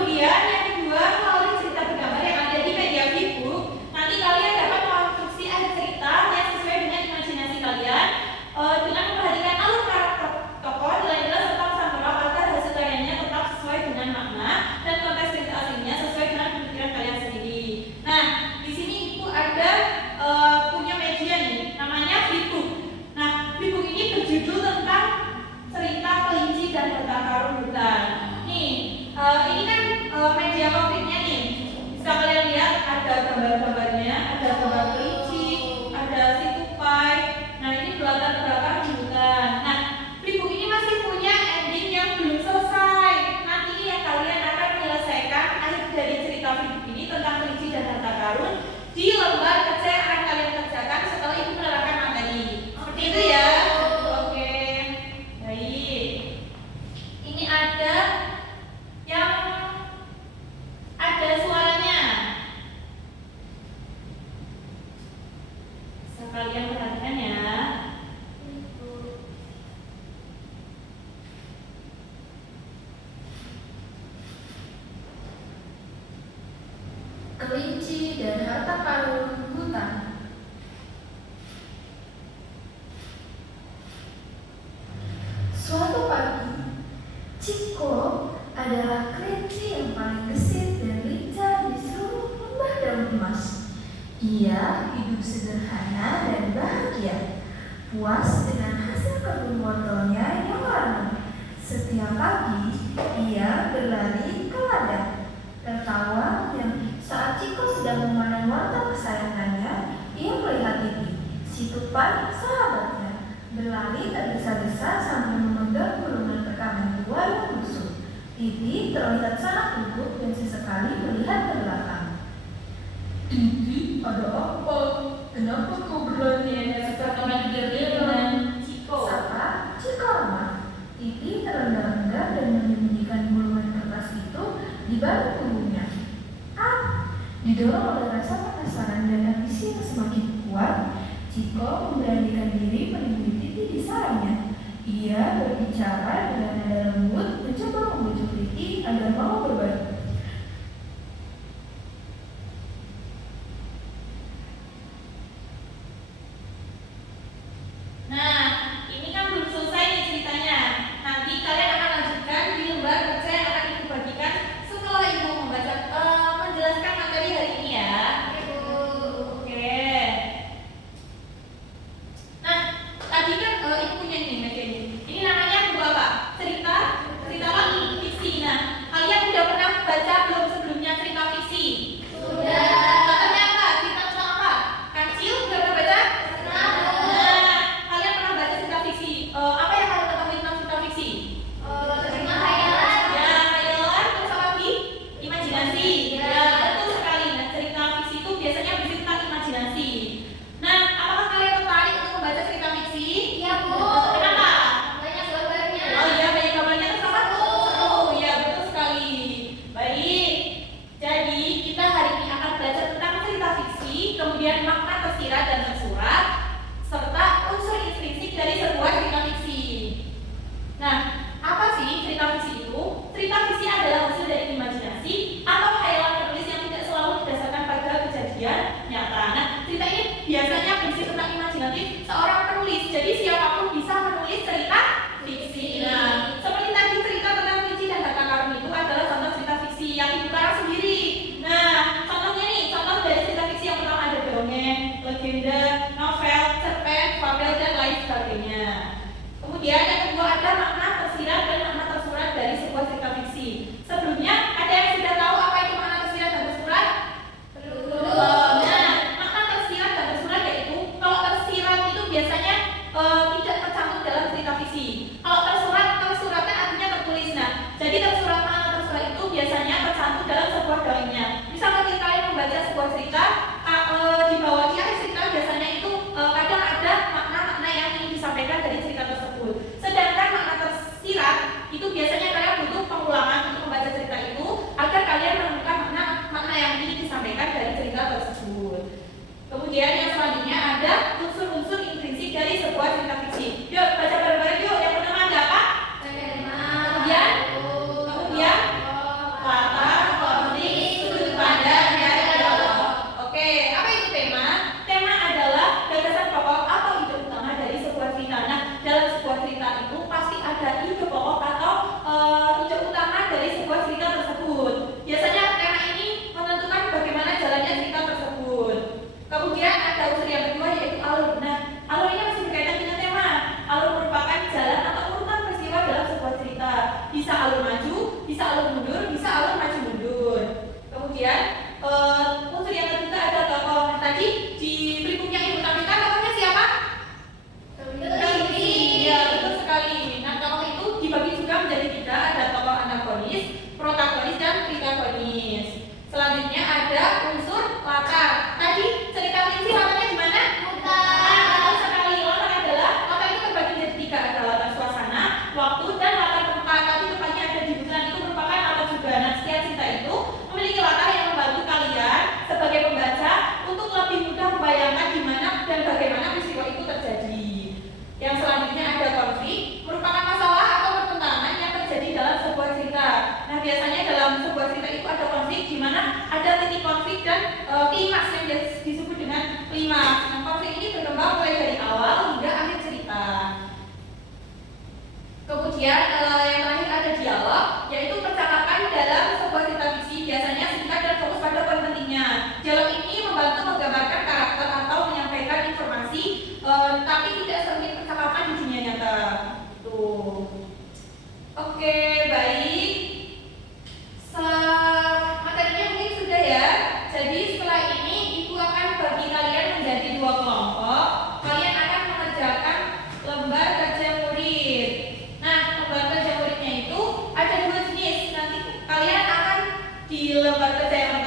Kemudian yang kedua, melalui cerita bergambar yang ada di media Flipbook, nanti kalian dapat mengkonstruksi akhir cerita yang sesuai dengan imajinasi kalian dengan memperhatikan alur karakter tokoh, nilai-nilai serta pesan moral agar hasil karyanya tetap sesuai dengan makna dan konteks cerita aslinya sesuai dengan pemikiran kalian sendiri. Nah, di sini Ibu ada punya media nih, namanya Flipbook. Nah, Flipbook ini berjudul tentang cerita kelinci dan harta karun hutan. Nih, ini kan media konkretnya nih. Bisa kalian lihat ada gambar-gambarnya, ada gambar kelinci, ada si tupai. Nah, ini berlatar belakang di hutan. Nah, Flipbook ini masih punya ending yang belum selesai. Nanti ya kalian akan menyelesaikan akhir dari cerita Flipbook ini tentang kelinci dan harta karun di lembar kerja yang akan kalian kerjakan setelah Ibu menerangkan materi. Seperti itu ya. Oke. Baik. Ini ada yang ada suaranya. Bisa kalian perhatikan ya. Kelinci dan harta karun hutan. Suatu pagi, Ciko adalah kelinci yang paling gesit dan lincah di seluruh lembah daun emas. Ia hidup sederhana dan bahagia, puas dengan hasil kebun wortelnya yang warna. Setiap pagi, ia berlari ke ladang, tertawa yang saat Ciko sedang memanen wortel kesayangannya, ia melihat Titi, si tupai sahabatnya, berlari tergesa-gesa sambil memegang gulungan perkamen tua yang busuk. Titi terlihat sangat gugup dan sesekali melihat ke belakang. Titi, ada apa? Kenapa kau berlari seperti dengan Ciko? Sapa Ciko lemah. Titi terengah-engah dan menyembunyikan gulungan kertas itu di balik punggungnya. Didorong oleh rasa penasaran dan ambisi yang semakin kuat, Ciko memberanikan diri menemui Titi di sarangnya. Ia berbicara dengan nada lembut, mencoba membujuk Titi agar mau berbagi. Nah, ini kan belum selesai nih ceritanya. Nanti kalian akan lanjutkan di lembar kerja yang akan Ibu bagikan setelah Ibu menjelaskan materi hari ini ya. Oke. Nah, tadi kan Ibu punya ini media ini. Ini namanya buku apa? Cerita apa? Fiksi. Nah, kalian udah pernah baca belum sebelumnya cerita fiksi? Sudah. Contohnya apa? Cerita tentang apa? Kancil udah pernah baca? Kalian pernah baca cerita fiksi? Apa yang kalian ketahui tentang cerita fiksi? Cerita khayalan. Ya, khayalan, terus apa lagi? Imajinasi. Ya, betul sekali. Nah, cerita fiksi itu biasanya berisi tentang imajinasi. Nah, apakah kalian tertarik untuk membaca cerita fiksi? Iya, Bu. Kenapa? Banyak gambarnya. Oh iya, banyak gambarnya terus apa? Seru. Ya, betul sekali. Baik. Jadi, kita hari ini akan belajar tentang cerita fiksi, kemudian makna tersirat dan tersurat, serta unsur intrinsik dari sebuah cerita fiksi. Nah, apa sih cerita fiksi itu? Cerita fiksi adalah hasil dari imajinasi atau khayalan penulis yang tidak selalu didasarkan pada kejadian nyata. Nah, cerita ini biasanya berisi tentang imajinatif seorang penulis. Jadi siapapun bisa menulis cerita fiksi. Nah, seperti tadi cerita tentang kelinci dan harta karun itu adalah contoh cerita fiksi yang Ibu karang sendiri. Nah, contohnya nih, contoh dari cerita fiksi yang pertama ada dongeng, legenda, novel, cerpen, fabel, dan lain sebagainya. Kemudian yang kedua ada makna tersirat dan makna tersurat dari sebuah cerita fiksi. Sebelumnya, ada yang sudah tahu apa itu makna tersirat dan tersurat? Nah, makna tersirat dan tersurat yaitu kalau tersirat itu biasanya tidak tercantum dalam cerita fiksi. Kalau tersurat kan artinya tertulis. Nah, jadi tersurat makna tersurat itu biasanya tercantum dalam di lembar kerja yang